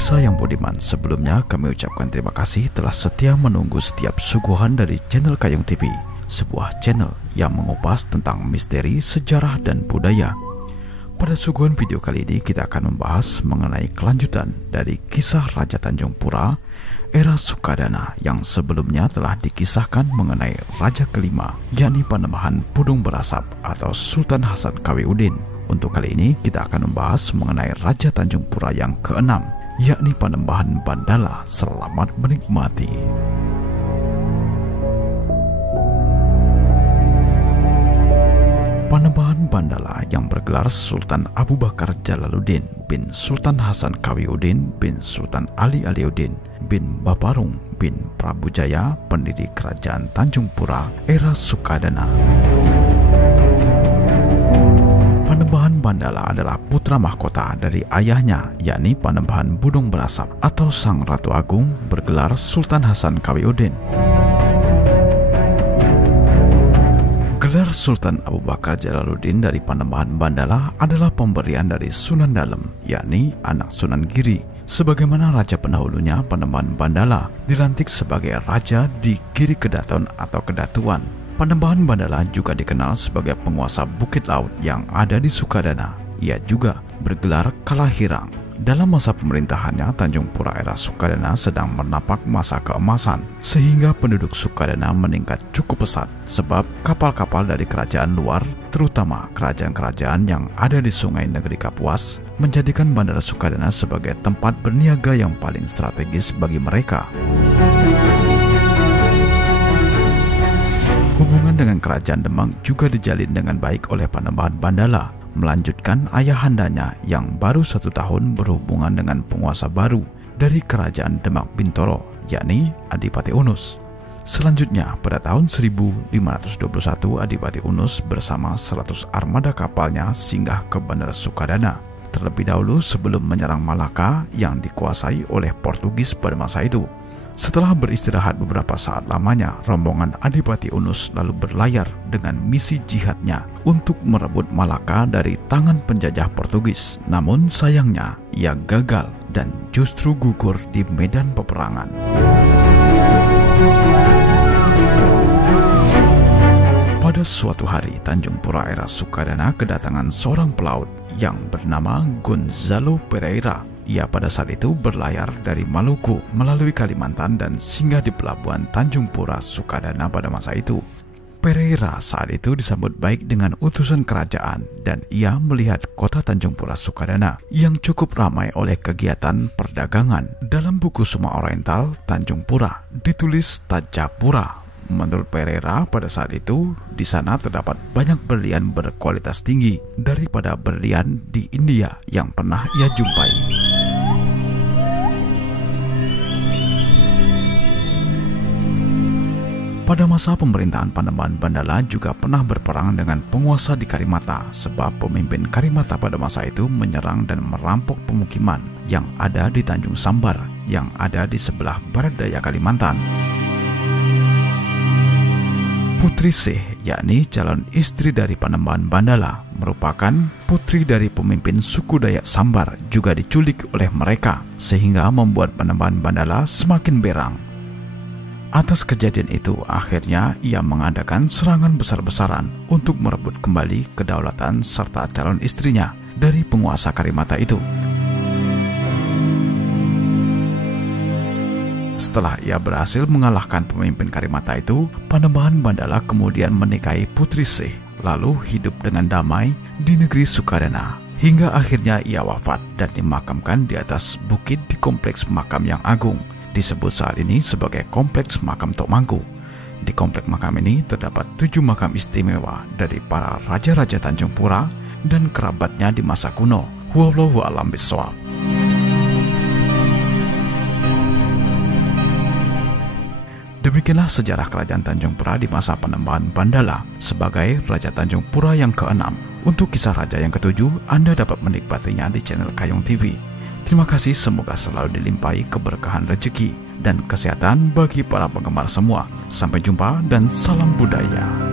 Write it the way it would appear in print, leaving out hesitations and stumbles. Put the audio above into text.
Pemirsa yang budiman, sebelumnya kami ucapkan terima kasih telah setia menunggu setiap suguhan dari channel Kayong TV, sebuah channel yang mengupas tentang misteri, sejarah, dan budaya. Pada suguhan video kali ini kita akan membahas mengenai kelanjutan dari kisah Raja Tanjung Pura era Sukadana yang sebelumnya telah dikisahkan mengenai Raja kelima, yakni Panembahan Pudung Berasap atau Sultan Hasan Kawiuddin. Untuk kali ini kita akan membahas mengenai Raja Tanjung Pura yang keenam, yakni Panembahan Bandala. Selamat menikmati. Panembahan Bandala yang bergelar Sultan Abu Bakar Jalaluddin bin Sultan Hasan Kawiuddin bin Sultan Ali Aliuddin bin Baparung bin Prabu Jaya, pendiri Kerajaan Tanjung Pura era Sukadana. Panembahan Bandala adalah putra mahkota dari ayahnya, yakni Panembahan Pudung Berasap atau Sang Ratu Agung bergelar Sultan Hasan Kawiuddin. Gelar Sultan Abu Bakar Jalaluddin dari Panembahan Bandala adalah pemberian dari Sunan Dalem, yakni anak Sunan Giri. Sebagaimana raja pendahulunya, Panembahan Bandala dilantik sebagai raja di Giri Kedaton atau Kedatuan. Panembahan Bandala juga dikenal sebagai penguasa Bukit Laut yang ada di Sukadana. Ia juga bergelar Kalahirang. Dalam masa pemerintahannya, Tanjung Pura era Sukadana sedang menapak masa keemasan, sehingga penduduk Sukadana meningkat cukup pesat sebab kapal-kapal dari kerajaan luar, terutama kerajaan-kerajaan yang ada di Sungai Negeri Kapuas, menjadikan Bandara Sukadana sebagai tempat berniaga yang paling strategis bagi mereka. Hubungan dengan kerajaan Demak juga dijalin dengan baik oleh Panembahan Bandala, melanjutkan ayahandanya yang baru 1 tahun berhubungan dengan penguasa baru dari kerajaan Demak Bintoro, yakni Adipati Unus. Selanjutnya, pada tahun 1521, Adipati Unus bersama 100 armada kapalnya singgah ke Bandara Sukadana, terlebih dahulu sebelum menyerang Malaka yang dikuasai oleh Portugis pada masa itu. Setelah beristirahat beberapa saat lamanya, rombongan Adipati Unus lalu berlayar dengan misi jihadnya untuk merebut Malaka dari tangan penjajah Portugis. Namun sayangnya, ia gagal dan justru gugur di medan peperangan. Pada suatu hari, Tanjung Pura era Sukadana kedatangan seorang pelaut yang bernama Gonzalo Pereira. Ia pada saat itu berlayar dari Maluku melalui Kalimantan dan singgah di pelabuhan Tanjung Pura Sukadana pada masa itu. Pereira saat itu disambut baik dengan utusan kerajaan dan ia melihat kota Tanjung Pura Sukadana yang cukup ramai oleh kegiatan perdagangan. Dalam buku Suma Oriental, Tanjung Pura ditulis Tajapura. Menurut Pereira pada saat itu, di sana terdapat banyak berlian berkualitas tinggi daripada berlian di India yang pernah ia jumpai. Pada masa pemerintahan Panembahan Bandala juga pernah berperang dengan penguasa di Karimata, sebab pemimpin Karimata pada masa itu menyerang dan merampok pemukiman yang ada di Tanjung Sambar yang ada di sebelah barat daya Kalimantan. Putri Seh, yakni calon istri dari Panembahan Bandala, merupakan putri dari pemimpin suku Dayak Sambar, juga diculik oleh mereka, sehingga membuat Panembahan Bandala semakin berang. Atas kejadian itu, akhirnya ia mengadakan serangan besar-besaran untuk merebut kembali kedaulatan serta calon istrinya dari penguasa Karimata itu. Setelah ia berhasil mengalahkan pemimpin Karimata itu, Panembahan Bandala kemudian menikahi Putri Seh, lalu hidup dengan damai di negeri Sukadana, hingga akhirnya ia wafat dan dimakamkan di atas bukit di kompleks makam yang agung, disebut saat ini sebagai Kompleks Makam Tok Mangku. Di kompleks makam ini terdapat 7 makam istimewa dari para raja-raja Tanjung Pura dan kerabatnya di masa kuno. Wallahu a'lam bishawab. Demikianlah sejarah kerajaan Tanjung Pura di masa Panembahan Bandala sebagai Raja Tanjung Pura yang keenam. Untuk kisah raja yang ketujuh, Anda dapat menikmatinya di channel Kayong TV. Terima kasih, semoga selalu dilimpahi keberkahan rezeki dan kesehatan bagi para penggemar semua. Sampai jumpa dan salam budaya.